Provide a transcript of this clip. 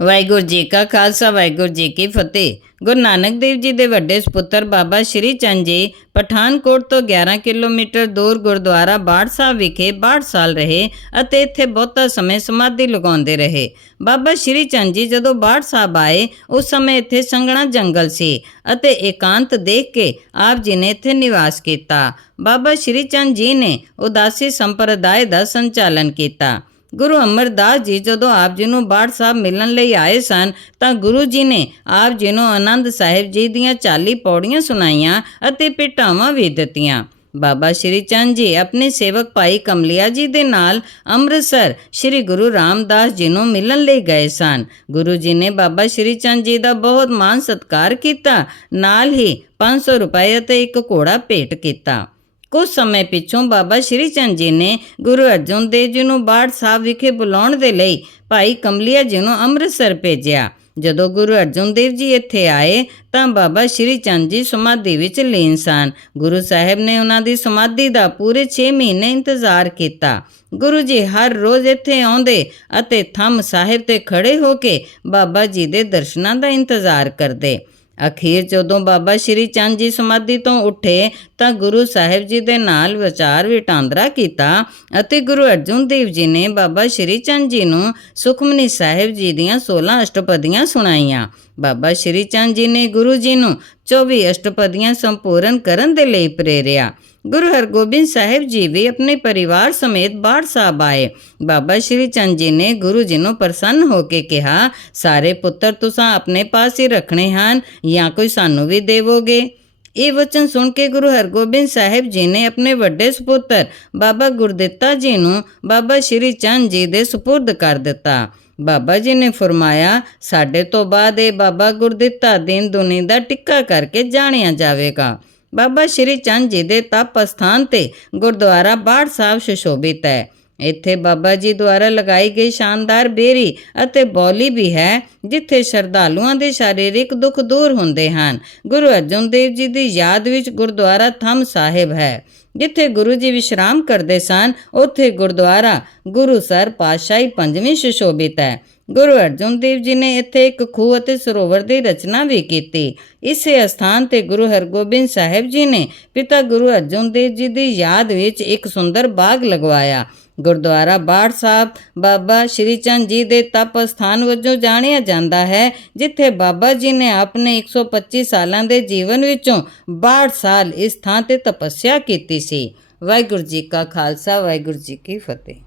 ਵਾਹਿਗੁਰੂ ਜੀ ਕਾ ਖਾਲਸਾ, ਵਾਹਿਗੁਰੂ ਜੀ ਕੀ ਫਤਿਹ। ਗੁਰੂ ਨਾਨਕ ਦੇਵ ਜੀ ਦੇ ਵੱਡੇ ਸੁਪੁੱਤਰ ਬਾਬਾ ਸ਼੍ਰੀ ਚੰਦ ਜੀ ਪਠਾਨਕੋਟ ਤੋਂ 11 ਕਿਲੋਮੀਟਰ ਦੂਰ ਗੁਰਦੁਆਰਾ ਬਾੜ ਸਾਹਿਬ ਵਿਖੇ 62 ਸਾਲ ਰਹੇ ਅਤੇ ਇੱਥੇ ਬਹੁਤਾ ਸਮੇਂ ਸਮਾਧੀ ਲਗਾਉਂਦੇ ਰਹੇ। ਬਾਬਾ ਸ਼੍ਰੀ ਚੰਦ ਜੀ ਜਦੋਂ ਬਾੜ ਸਾਹਿਬ ਆਏ, ਉਸ ਸਮੇਂ ਇੱਥੇ ਸੰਘਣਾ ਜੰਗਲ ਸੀ ਅਤੇ ਇਕਾਂਤ ਦੇਖ ਕੇ ਆਪ ਜੀ ਨੇ ਇੱਥੇ ਨਿਵਾਸ ਕੀਤਾ। ਬਾਬਾ ਸ਼੍ਰੀ ਚੰਦ ਜੀ ਨੇ ਉਦਾਸੀ ਸੰਪਰਦਾਇ ਦਾ ਸੰਚਾਲਨ ਕੀਤਾ। ਗੁਰੂ ਅਮਰਦਾਸ ਜੀ ਜਦੋਂ ਆਪ ਜੀ ਨੂੰ ਬਾੜ ਸਾਹਿਬ ਮਿਲਣ ਲਈ ਆਏ ਸਨ, ਤਾਂ ਗੁਰੂ ਜੀ ਨੇ ਆਪ ਜੀ ਨੂੰ ਆਨੰਦ ਸਾਹਿਬ ਜੀ ਦੀਆਂ 40 ਪੌੜੀਆਂ ਸੁਣਾਈਆਂ ਅਤੇ ਭੇਟਾਵਾਂ ਵੀ ਦਿੱਤੀਆਂ। ਬਾਬਾ ਸ਼੍ਰੀ ਚੰਦ ਜੀ ਆਪਣੇ ਸੇਵਕ ਭਾਈ ਕਮਲਿਆ ਜੀ ਦੇ ਨਾਲ ਅੰਮ੍ਰਿਤਸਰ ਸ਼੍ਰੀ ਗੁਰੂ ਰਾਮਦਾਸ ਜੀ ਨੂੰ ਮਿਲਣ ਲਈ ਗਏ ਸਨ। ਗੁਰੂ ਜੀ ਨੇ ਬਾਬਾ ਸ਼੍ਰੀ ਚੰਦ ਜੀ ਦਾ ਬਹੁਤ ਮਾਨ ਸਤਿਕਾਰ ਕੀਤਾ, ਨਾਲ ਹੀ 500 ਰੁਪਏ ਅਤੇ ਇੱਕ ਘੋੜਾ ਭੇਟ ਕੀਤਾ। ਕੁਝ ਸਮੇਂ ਪਿੱਛੋਂ ਬਾਬਾ ਸ਼੍ਰੀ ਚੰਦ ਜੀ ਨੇ ਗੁਰੂ ਅਰਜਨ ਦੇਵ ਜੀ ਨੂੰ ਬਾੜ ਸਾਹਿਬ ਵਿਖੇ ਬੁਲਾਉਣ ਦੇ ਲਈ ਭਾਈ ਕਮਲਿਆ ਜੀ ਨੂੰ ਅੰਮ੍ਰਿਤਸਰ ਭੇਜਿਆ। ਜਦੋਂ ਗੁਰੂ ਅਰਜਨ ਦੇਵ ਜੀ ਇੱਥੇ ਆਏ ਤਾਂ ਬਾਬਾ ਸ਼੍ਰੀ ਚੰਦ ਜੀ ਸਮਾਧੀ ਵਿੱਚ ਲੀਨ ਸਨ। ਗੁਰੂ ਸਾਹਿਬ ਨੇ ਉਹਨਾਂ ਦੀ ਸਮਾਧੀ ਦਾ ਪੂਰੇ 6 ਮਹੀਨੇ ਇੰਤਜ਼ਾਰ ਕੀਤਾ। ਗੁਰੂ ਜੀ ਹਰ ਰੋਜ਼ ਇੱਥੇ ਆਉਂਦੇ ਅਤੇ ਥੰਮ ਸਾਹਿਬ ਤੇ ਖੜੇ ਹੋ ਕੇ ਬਾਬਾ ਜੀ ਦੇ ਦਰਸ਼ਨਾਂ ਦਾ ਇੰਤਜ਼ਾਰ ਕਰਦੇ। ਅਖੀਰ ਜਦੋਂ ਬਾਬਾ ਸ਼੍ਰੀ ਚੰਦ ਜੀ ਸਮਾਧੀ ਤੋਂ ਉੱਠੇ ਤਾਂ ਗੁਰੂ ਸਾਹਿਬ ਜੀ ਦੇ ਨਾਲ ਵਿਚਾਰ ਵਟਾਂਦਰਾ ਕੀਤਾ ਅਤੇ ਗੁਰੂ ਅਰਜਨ ਦੇਵ ਜੀ ਨੇ ਬਾਬਾ ਸ਼੍ਰੀ ਚੰਦ ਜੀ ਨੂੰ ਸੁਖਮਨੀ ਸਾਹਿਬ ਜੀ ਦੀਆਂ 16 ਅਸ਼ਟਪਦੀਆਂ ਸੁਣਾਈਆਂ। ਬਾਬਾ ਸ਼੍ਰੀ ਚੰਦ ਜੀ ਨੇ ਗੁਰੂ ਜੀ ਨੂੰ 24 ਅਸ਼ਟਪਦੀਆਂ ਸੰਪੂਰਨ ਕਰਨ ਦੇ ਲਈ ਪ੍ਰੇਰਿਆ। ਗੁਰੂ ਹਰਗੋਬਿੰਦ ਸਾਹਿਬ ਜੀ ਵੀ ਆਪਣੇ ਪਰਿਵਾਰ ਸਮੇਤ ਬਾੜ ਸਾਹਿਬ ਆਏ। ਬਾਬਾ ਸ਼੍ਰੀ ਚੰਦ ਜੀ ਨੇ ਗੁਰੂ ਜੀ ਨੂੰ ਪ੍ਰਸੰਨ ਹੋ ਕੇ ਕਿਹਾ, ਸਾਰੇ ਪੁੱਤਰ ਤੁਸੀਂ ਆਪਣੇ ਪਾਸ ਹੀ ਰੱਖਣੇ ਹਨ ਜਾਂ ਕੋਈ ਸਾਨੂੰ ਵੀ ਦੇਵੋਗੇ? ਇਹ ਵਚਨ ਸੁਣ ਕੇ ਗੁਰੂ ਹਰਗੋਬਿੰਦ ਸਾਹਿਬ ਜੀ ਨੇ ਆਪਣੇ ਵੱਡੇ ਸੁਪੁੱਤਰ ਬਾਬਾ ਗੁਰਦਿੱਤਾ ਜੀ ਨੂੰ ਬਾਬਾ ਸ਼੍ਰੀ ਚੰਦ ਜੀ ਦੇ ਸੁਪੁਰਦ ਕਰ ਦਿੱਤਾ। ਬਾਬਾ ਜੀ ਨੇ ਫਰਮਾਇਆ, ਸਾਡੇ ਤੋਂ ਬਾਅਦ ਇਹ ਬਾਬਾ ਗੁਰਦਿੱਤਾ ਦਿਨ ਦੁਨੀ ਦਾ ਟਿੱਕਾ ਕਰਕੇ ਜਾਣਿਆ ਜਾਵੇਗਾ। ਬਾਬਾ ਸ਼੍ਰੀ ਚੰਦ ਜੀ ਦੇ ਤਪ ਸਥਾਨ ਤੇ ਗੁਰਦੁਆਰਾ ਬਾੜ ਸਾਹਿਬ ਸੁਸ਼ੋਭਿਤ ਹੈ। ਇੱਥੇ ਬਾਬਾ ਜੀ ਦੁਆਰਾ ਲਗਾਈ ਗਈ ਸ਼ਾਨਦਾਰ ਬੇਰੀ ਅਤੇ ਬੌਲੀ ਵੀ ਹੈ, ਜਿੱਥੇ ਸ਼ਰਧਾਲੂਆਂ ਦੇ ਸਰੀਰਕ ਦੁੱਖ ਦੂਰ ਹੁੰਦੇ ਹਨ। ਗੁਰੂ ਅਰਜਨ ਦੇਵ ਜੀ ਦੀ ਯਾਦ ਵਿੱਚ ਗੁਰਦੁਆਰਾ ਥੰਮ ਸਾਹਿਬ ਹੈ, ਜਿੱਥੇ ਗੁਰੂ ਜੀ ਵਿਸ਼ਰਾਮ ਕਰਦੇ ਸਨ, ਉੱਥੇ ਗੁਰਦੁਆਰਾ ਗੁਰੂ ਸਰ ਪਾਤਸ਼ਾਹੀ ਪੰਜਵੀਂ ਸੁਸ਼ੋਭਿਤ ਹੈ। ਗੁਰੂ ਅਰਜਨ ਦੇਵ ਜੀ ਨੇ ਇੱਥੇ ਇੱਕ ਖੂਹ ਅਤੇ ਸਰੋਵਰ ਦੀ ਰਚਨਾ ਵੀ ਕੀਤੀ। ਇਸੇ ਸਥਾਨ ਤੇ ਗੁਰੂ ਹਰਗੋਬਿੰਦ ਸਾਹਿਬ ਜੀ ਨੇ ਪਿਤਾ ਗੁਰੂ ਅਰਜਨ ਦੇਵ ਜੀ ਦੀ ਯਾਦ ਵਿੱਚ ਇੱਕ ਸੁੰਦਰ ਬਾਗ ਲਗਵਾਇਆ ਗੁਰਦੁਆਰਾ ਬਾੜ ਸਾਹਿਬ, ਬਾਬਾ ਸ਼੍ਰੀ ਚੰਦ ਜੀ ਦੇ ਤਪ ਸਥਾਨ ਵਜੋਂ ਜਾਣਿਆ ਜਾਂਦਾ ਹੈ, ਜਿੱਥੇ ਬਾਬਾ ਜੀ ਨੇ ਆਪਣੇ 125 ਸਾਲਾਂ ਦੇ ਜੀਵਨ ਵਿੱਚੋਂ 62 ਸਾਲ ਇਸ ਥਾਂ ਤੇ ਤਪੱਸਿਆ ਕੀਤੀ ਸੀ। ਵਾਹਿਗੁਰੂ ਜੀ ਕਾ ਖਾਲਸਾ, ਵਾਹਿਗੁਰੂ ਜੀ ਕੀ ਫਤਿਹ।